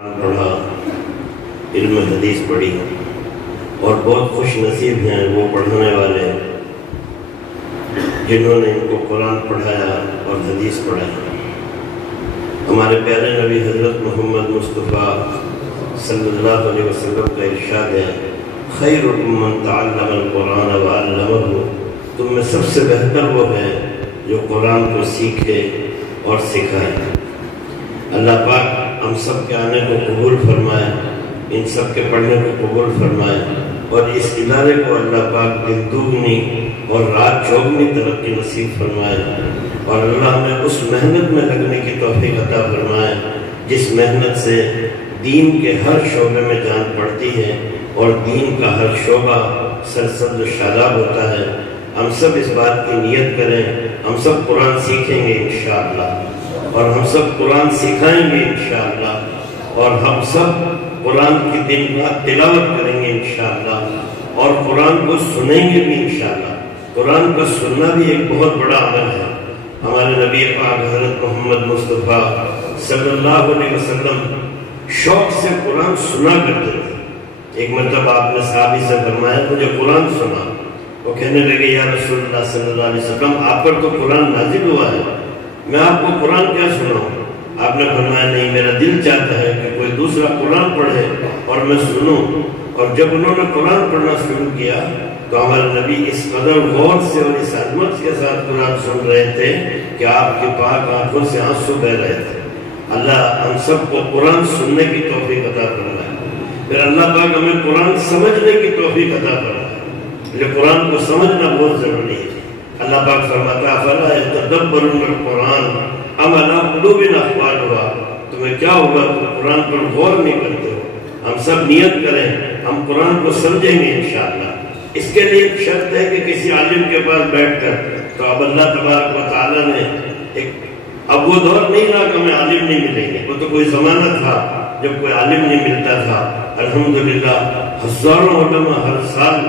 پڑھا، علم حدیث پڑھی اور بہت خوش نصیب ہیں وہ پڑھانے والے جنہوں نے ان کو قرآن پڑھایا اور حدیث پڑھائی۔ ہمارے پیارے نبی حضرت محمد مصطفیٰ صلی اللہ علیہ وسلم کا ارشاد ہے، خیرکم من تعلم القرآن وعلمہ، تم میں سب سے بہتر وہ ہے جو قرآن کو سیکھے اور سکھائے۔ اللہ پاک ہم سب کے آنے کو قبول فرمائے، ان سب کے پڑھنے کو قبول فرمائے، اور اس ادارے کو اللہ پاک دن دگنی اور رات چوگنی ترقی نصیب فرمائے، اور اللہ ہمیں اس محنت میں لگنے کی توفیق عطا فرمائے جس محنت سے دین کے ہر شعبے میں جان پڑتی ہے اور دین کا ہر شعبہ سرسبز و شاداب ہوتا ہے۔ ہم سب اس بات کی نیت کریں، ہم سب قرآن سیکھیں گے انشاءاللہ، اور ہم سب قرآن سکھائیں گے انشاءاللہ، اور ہم سب قرآن کی دن رات تلاوت کریں گے انشاءاللہ، اور قرآن کو سنیں گے بھی انشاءاللہ۔ قرآن کا سننا بھی ایک بہت بڑا عمل ہے۔ ہمارے نبی پاک حضرت محمد مصطفیٰ صلی اللہ علیہ وسلم شوق سے قرآن سنا کرتے تھے۔ ایک مرتبہ آپ نے صحابی سے فرمایا، مجھے قرآن سنا۔ وہ کہنے لگے، یا رسول اللہ صلی اللہ علیہ وسلم، آپ پر تو قرآن نازل ہوا ہے، میں آپ کو قرآن کیا سناؤں؟ آپ نے فرمایا، نہیں، میرا دل چاہتا ہے کہ کوئی دوسرا قرآن پڑھے اور میں سنوں۔ اور جب انہوں نے قرآن پڑھنا شروع کیا تو ہمارے نبی اس قدر غور سے اور اس عظمت کے ساتھ قرآن سن رہے تھے کہ آپ کی پاک آنکھوں سے آنسو بہہ رہے تھے۔ اللہ ہم سب کو قرآن سننے کی توفیق عطا فرمائے، پھر اللہ پاک ہمیں قرآن سمجھنے کی توفیق عطا فرمائے۔ یہ قرآن کو سمجھنا بہت ضروری ہے۔ اللہ پاک فرماتا ہے، افلا یتدبرون القرآن ام علی قلوب اقفالها، تمہیں کیا ہوگا تم قرآن پر غور نہیں کرتے ہو؟ ہم سب نیت کریں، ہم قرآن کو سمجھیں گے انشاءاللہ۔ اس کے لیے ایک شرط ہے کہ کسی عالم کے پاس بیٹھ کر، تو اب اللہ تبارک و تعالیٰ نے اب وہ دور نہیں رہا کہ ہمیں عالم نہیں ملیں گے، وہ تو کوئی زمانہ تھا جب کوئی عالم نہیں ملتا تھا۔ الحمدللہ ہزاروں علماء ہر سال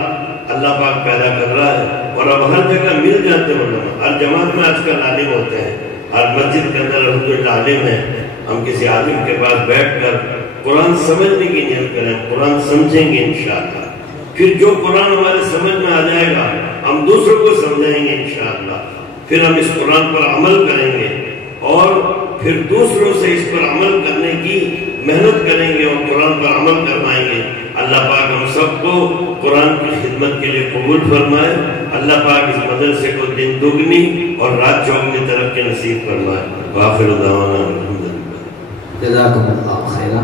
اللہ پاک پیدا کر رہا ہے، اور اب ہر جگہ مل جاتے ہیں علماء، ہر جماعت میں آج کل عالم ہوتے ہیں، ہر مسجد کے اندر الحمدللہ عالم ہے۔ ہم کسی عالم کے پاس بیٹھ کر قرآن سمجھنے کی نیت کریں، قرآن سمجھیں گے انشاءاللہ۔ پھر جو قرآن ہمارے سمجھ میں آ جائے گا ہم دوسروں کو سمجھائیں گے انشاءاللہ، پھر ہم اس قرآن پر عمل کریں گے، اور پھر دوسروں سے اس پر عمل کرنے کی محنت کریں گے اور قرآن پر عمل کروائیں گے۔ اللہ پاک ہم سب کو قرآن کی خدمت کے لیے قبول فرمائے، اللہ پاک اس مدرسے کو دن دگنی اور رات چوگنی ترقی نصیب فرمائے۔ وآخر دعوانا الحمدللہ۔ جزاکم اللہ خیرا۔